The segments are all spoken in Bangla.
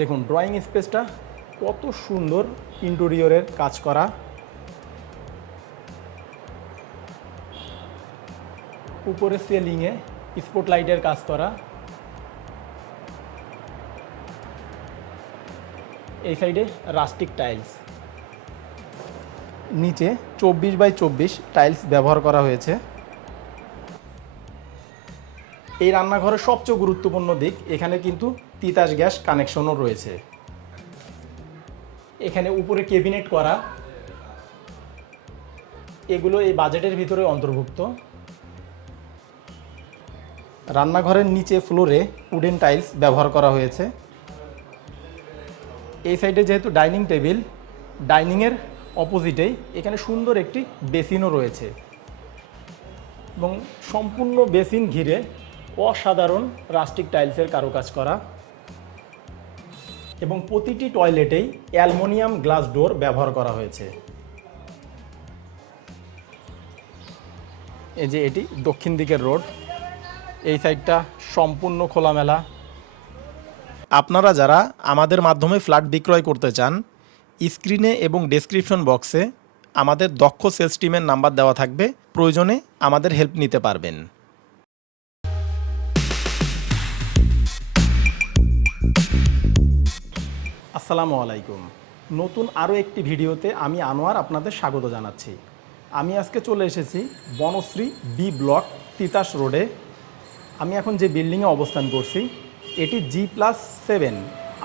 দেখুন ড্রয়িং স্পেসটা কত সুন্দর ইন্টেরিয়রের কাজ করা। উপরে সিলিংয়ে স্পট লাইটের কাজ করা। এই সাইডে রাস্টিক টাইলস নিচে চব্বিশ বাই চব্বিশ টাইলস ব্যবহার করা হয়েছে। এই রান্নাঘরের সবচেয়ে গুরুত্বপূর্ণ দিক, এখানে কিন্তু তিতাস গ্যাস কানেকশনও রয়েছে। এখানে উপরে কেবিনেট করা। এগুলো এই বাজেটের ভিতরে অন্তর্ভুক্ত। রান্নাঘরের নিচে ফ্লোরে উডেন টাইলস ব্যবহার করা হয়েছে। এই সাইডে যেহেতু ডাইনিং টেবিল, ডাইনিংয়ের অপোজিটেই এখানে সুন্দর একটি বেসিনও রয়েছে। এবং সম্পূর্ণ বেসিন ঘিরে অসাধারণ রাস্টিক টাইলসের কারুকাজ করা। এবং প্রতিটি টয়লেটেই অ্যালমোনিয়াম গ্লাস ডোর ব্যবহার করা হয়েছে। এই যে এটি দক্ষিণ দিকের রোড। এই সাইডটা সম্পূর্ণ খোলামেলা। আপনারা যারা আমাদের মাধ্যমে ফ্ল্যাট বিক্রয় করতে চান, স্ক্রিনে এবং ডেসক্রিপশন বক্সে আমাদের দক্ষ সেলস টিমের নাম্বার দেওয়া থাকবে। প্রয়োজনে আমাদের হেল্প নিতে পারবেন। আসসালামু আলাইকুম। নতুন আরও একটি ভিডিওতে আমি আনোয়ার আপনাদের স্বাগত জানাচ্ছি। আমি আজকে চলে এসেছি বনশ্রী বি ব্লক তিতাস রোডে। আমি এখন যে বিল্ডিংয়ে অবস্থান করছি, এটি জি প্লাস সেভেন,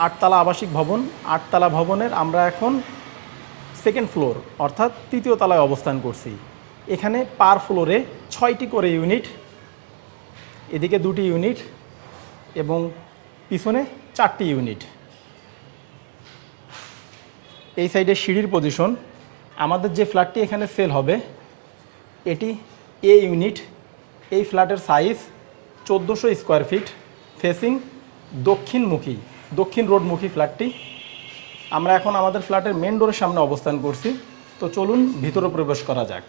আটতলা আবাসিক ভবন। আটতলা ভবনের আমরা এখন সেকেন্ড ফ্লোর, অর্থাৎ তৃতীয় তলায় অবস্থান করছি। এখানে পার ফ্লোরে ছয়টি করে ইউনিট, এদিকে দুটি ইউনিট এবং পিছনে চারটি ইউনিট। এই সাইডে সিঁড়ির পজিশন আমাদের যে ফ্ল্যাটটি এখানে সেল হবে, এটি এ ইউনিট এই ফ্ল্যাটের সাইজ চোদ্দোশো স্কোয়ার ফিট ফেসিং দক্ষিণমুখী, দক্ষিণ রোডমুখী ফ্ল্যাটটি আমরা এখন আমাদের ফ্ল্যাটের মেন ডোরের সামনে অবস্থান করছি, তো চলুন ভিতরে প্রবেশ করা যাক।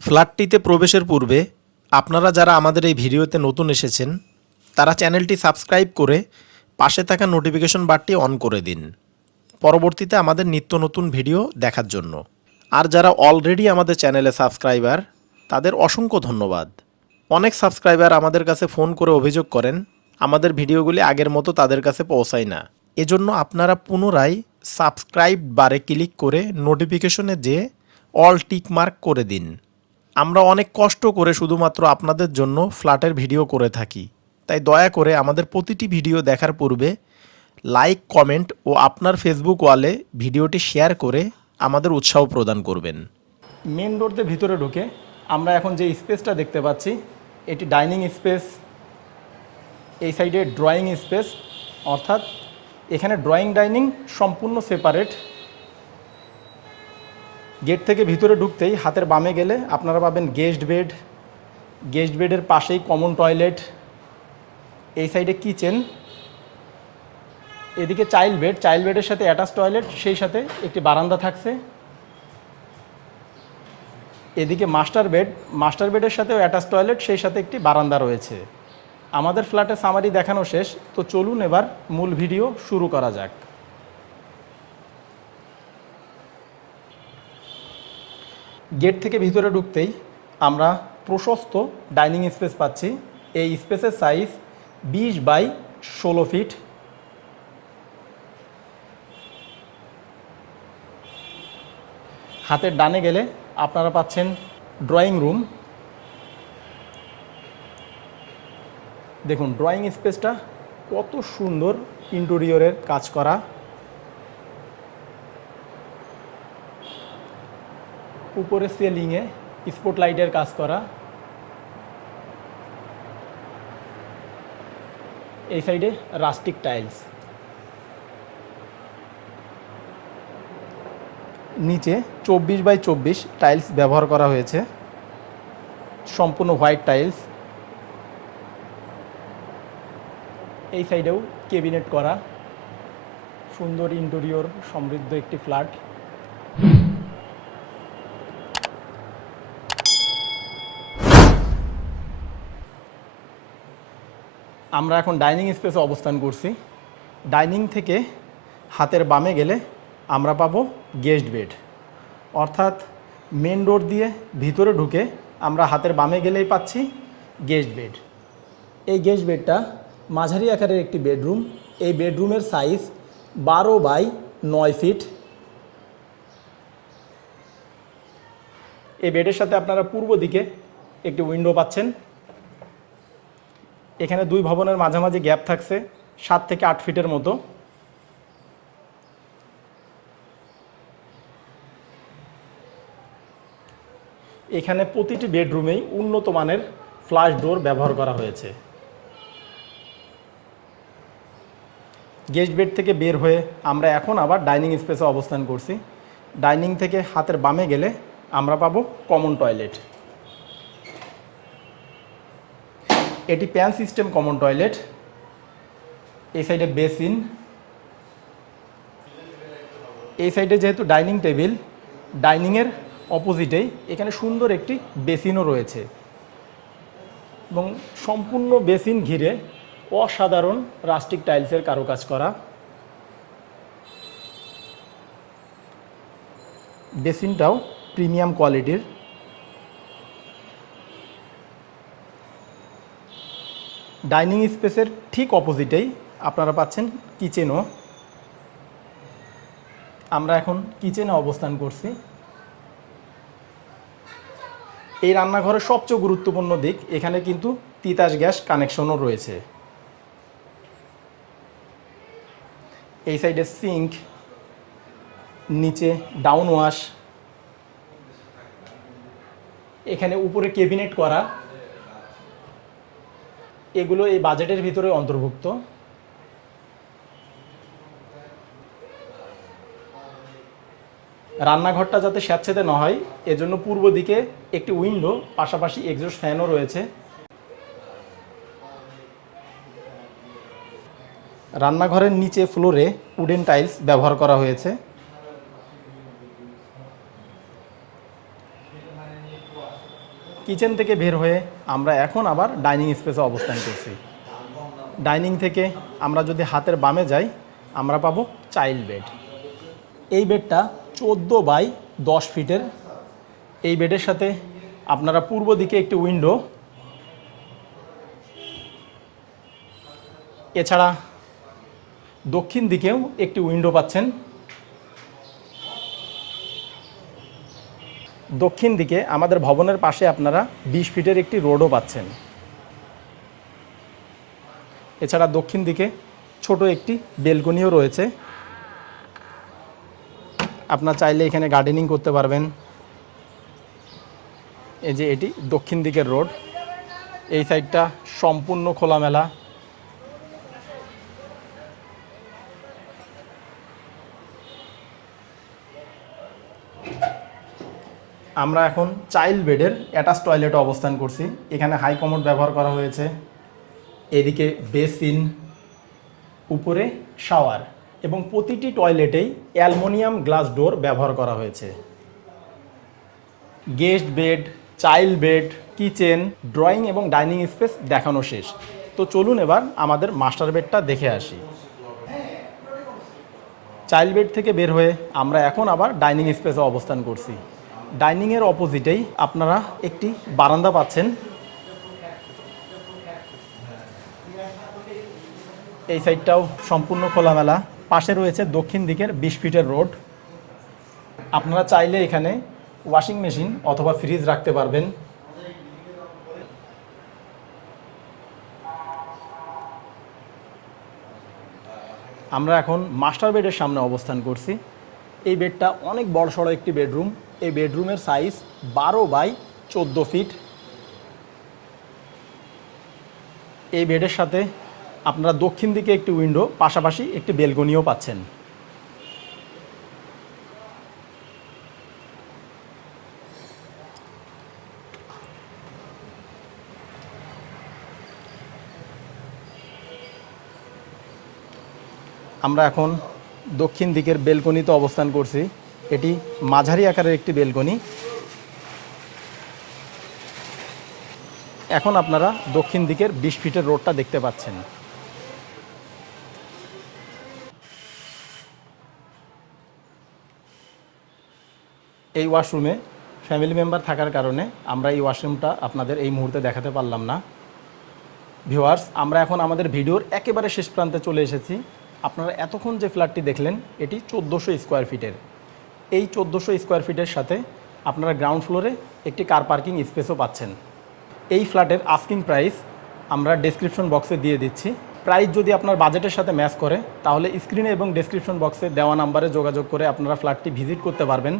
ফ্ল্যাটটিতে প্রবেশের পূর্বে আপনারা যারা আমাদের এই ভিডিওতে নতুন এসেছেন, তারা চ্যানেলটি সাবস্ক্রাইব করে পাশে থাকা নোটিফিকেশন বারটি অন করে দিন। পরবর্তীতে আমাদের নিত্য নতুন ভিডিও দেখার জন্য। আর যারা অলরেডি আমাদের চ্যানেলে সাবস্ক্রাইবার তাদের অসংখ্য ধন্যবাদ। অনেক সাবস্ক্রাইবার আমাদের কাছে ফোন করে অভিযোগ করেন, আমাদের ভিডিওগুলি আগের মতো তাদের কাছে পৌঁছায় না। এজন্য আপনারা পুনরায় সাবস্ক্রাইব বারে ক্লিক করে নোটিফিকেশনে যে অল টিক মার্ক করে দিন। আমরা অনেক কষ্ট করে শুধুমাত্র আপনাদের জন্য ফ্ল্যাটের ভিডিও করে থাকি। তাই দয়া করে আমাদের প্রতিটি ভিডিও দেখার পূর্বে লাইক কমেন্ট ও আপনার ফেসবুক ওয়ালে ভিডিওটি শেয়ার করে আমাদের উৎসাহ প্রদান করবেন। মেন রোডতে ভিতরে ঢুকে আমরা এখন যে স্পেসটা দেখতে পাচ্ছি, এটি ডাইনিং স্পেস এই সাইডে ড্রয়িং স্পেস অর্থাৎ এখানে ড্রয়িং ডাইনিং সম্পূর্ণ সেপারেট গেট থেকে ভিতরে ঢুকতেই হাতের বামে গেলে আপনারা পাবেন গেস্ট বেড গেস্ট বেডের পাশেই কমন টয়লেট এই সাইডে কিচেন এদিকে চাইল্ড বেড, চাইল্ড বেডের সাথে অ্যাটাচ টয়লেট, সেই সাথে একটি বারান্দা থাকছে। এদিকে মাস্টার বেড, মাস্টার বেডের সাথেও অ্যাটাচ টয়লেট, সেই সাথে একটি বারান্দা রয়েছে। আমাদের ফ্ল্যাটে সামারি দেখানো শেষ, তো চলুন এবার মূল ভিডিও শুরু করা যাক। গেট থেকে ভিতরে ঢুকতেই আমরা প্রশস্ত ডাইনিং স্পেস পাচ্ছি। এই স্পেসের সাইজ বিশ বাই ষোলো ফিট। হাতের ডানে গেলে আপনারা পাচ্ছেন ড্রয়িং রুম দেখুন ড্রয়িং স্পেসটা কত সুন্দর ইন্টেরিয়রের কাজ করা। উপরে সিলিংয়ে স্পট লাইটের কাজ করা। এই সাইডে রাস্টিক টাইলস নিচে চব্বিশ বাই চব্বিশ টাইলস ব্যবহার করা হয়েছে। সম্পূর্ণ হোয়াইট টাইলস। এই সাইডেও কেবিনেট করা। সুন্দর ইন্টেরিয়র, সমৃদ্ধ একটি ফ্ল্যাট। আমরা এখন ডাইনিং স্পেসে অবস্থান করছি। ডাইনিং থেকে হাতের বামে গেলে আমরা পাবো গেস্ট বেড। অর্থাৎ মেন রোড দিয়ে ভিতরে ঢুকে আমরা হাতের বামে গেলেই পাচ্ছি গেস্ট বেড। এই গেস্ট বেডটা মাঝারি আকারের একটি বেডরুম। এই বেডরুমের সাইজ বারো বাই নয় ফিট। এই বেডের সাথে আপনারা পূর্ব দিকে একটি উইন্ডো পাচ্ছেন। এখানে দুই ভবনের মাঝামাঝি গ্যাপ থাকছে সাত থেকে আট ফিটের মতো। এখানে প্রতিটি বেডরুমেই উন্নত মানের ফ্লাশ ডোর ব্যবহার করা হয়েছে। গেস্ট বেড থেকে বের হয়ে আমরা এখন আবার ডাইনিং স্পেসে অবস্থান করছি। ডাইনিং থেকে হাতের বামে গেলে আমরা পাবো কমন টয়লেট। এটি প্যান সিস্টেম কমন টয়লেট। এই সাইডে বেসিন। এই সাইডে যেহেতু ডাইনিং টেবিল, ডাইনিংয়ের অপোজিটেই এখানে সুন্দর একটি বেসিনও রয়েছে। এবং সম্পূর্ণ বেসিন ঘিরে অসাধারণ রাস্টিক টাইলসের কারুকাজ করা। বেসিনটাও প্রিমিয়াম কোয়ালিটির। ডাইনিং স্পেসের ঠিক অপোজিটেই আপনারা পাচ্ছেন কিচেনও। আমরা এখন কিচেনে অবস্থান করছি। এই রান্নাঘরের সবচেয়ে গুরুত্বপূর্ণ দিক, এখানে কিন্তু তিতাস গ্যাস কানেকশনও রয়েছে। এই সাইডে সিঙ্ক, নিচে ডাউন ওয়াশ, এখানে উপরে কেবিনেট করা, এগুলো এই বাজেটের ভিতরে অন্তর্ভুক্ত। রান্নাঘরটা যাতে স্যাঁতসেঁতে না হয়, এজন্য পূর্ব দিকে একটি উইন্ডো পাশাপাশি এক্সস্ট ফ্যানও রয়েছে। রান্নাঘরের নিচে ফ্লোরে উডেন টাইলস ব্যবহার করা হয়েছে। কিচেন থেকে বের হয়ে আমরা এখন আবার ডাইনিং স্পেসে অবস্থান করছি। ডাইনিং থেকে আমরা যদি হাতের বামে যাই, আমরা পাবো চাইল্ড বেড এই বেডটা চোদ্দ বাই দশ ফিটের এই বেডের সাথে আপনারা পূর্ব দিকে একটি উইন্ডো। এছাড়া দক্ষিণ দিকেও একটি উইন্ডো পাচ্ছেন। দক্ষিণ দিকে আমাদের ভবনের পাশে আপনারা বিশ ফিটের একটি রোডও পাচ্ছেন। এছাড়া দক্ষিণ দিকে ছোট একটি বেলকনিও রয়েছে। আপনার চাইলে এখানে গার্ডেনিং করতে পারবেন। এই যে এটি দক্ষিণ দিকের রোড এই সাইডটা সম্পূর্ণ খোলামেলা। আমরা এখন চাইল্ড বেডের অ্যাটাচ টয়লেটে অবস্থান করছি। এখানে হাই কমোড ব্যবহার করা হয়েছে। এদিকে বেসিন উপরে শাওয়ার এবং প্রতিটি টয়লেটেই অ্যালমোনিয়াম গ্লাস ডোর ব্যবহার করা হয়েছে। Guest bed, child bed, kitchen, drawing এবং ডাইনিং স্পেস দেখানো শেষ। তো চলুন এবার আমাদের মাস্টার বেডটা দেখে আসি। চাইল্ড বেড থেকে বের হয়ে আমরা এখন আবার ডাইনিং স্পেসে অবস্থান করছি। ডাইনিংয়ের অপোজিটেই আপনারা একটি বারান্দা পাচ্ছেন। এই সাইডটাও সম্পূর্ণ খোলামেলা। পাশে রয়েছে দক্ষিণ দিকের বিশ ফিটের রোড। আপনারা চাইলে এখানে ওয়াশিং মেশিন অথবা ফ্রিজ রাখতে পারবেন। আমরা এখন মাস্টার বেডের সামনে অবস্থান করছি। এই বেডটা অনেক বড় সড়ো একটি বেডরুম। এই বেডরুমের সাইজ বারো বাই চোদ্দ ফিট। এই বেডের সাথে আপনারা দক্ষিণ দিকে একটি উইন্ডো, পাশাপাশি একটি বেলকনিও পাচ্ছেন। আমরা এখন দক্ষিণ দিকের বেলকনিতে অবস্থান করছি। এটি মাঝারি আকারের একটি বেলকনি এখন আপনারা দক্ষিণ দিকের বিশ ফিটের রোডটা দেখতে পাচ্ছেন। এই ওয়াশরুমে ফ্যামিলি মেম্বার থাকার কারণে আমরা এই ওয়াশরুমটা আপনাদের এই মুহূর্তে দেখাতে পারলাম না। ভিউয়ার্স আমরা এখন আমাদের ভিডিওর একেবারে শেষ প্রান্তে চলে এসেছি। আপনারা এতক্ষণ যে ফ্ল্যাটটি দেখলেন, এটি চোদ্দোশো স্কোয়ার ফিটের এই চোদ্দোশো স্কোয়ার ফিটের সাথে আপনারা গ্রাউন্ড ফ্লোরে একটি কার পার্কিং স্পেসও পাচ্ছেন। এই ফ্ল্যাটের আস্কিং প্রাইস আমরা ডেসক্রিপশন বক্সে দিয়ে দিচ্ছি। প্রাইস যদি আপনার বাজেটের সাথে ম্যাচ করে, তাহলে স্ক্রিনে এবং ডেসক্রিপশন বক্সে দেওয়া নাম্বারে যোগাযোগ করে আপনারা ফ্ল্যাটটি ভিজিট করতে পারবেন।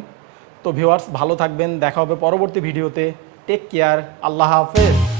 তো ভিউয়ার্স ভালো থাকবেন দেখা হবে পরবর্তী ভিডিওতে টেক কেয়ার আল্লাহ হাফেজ।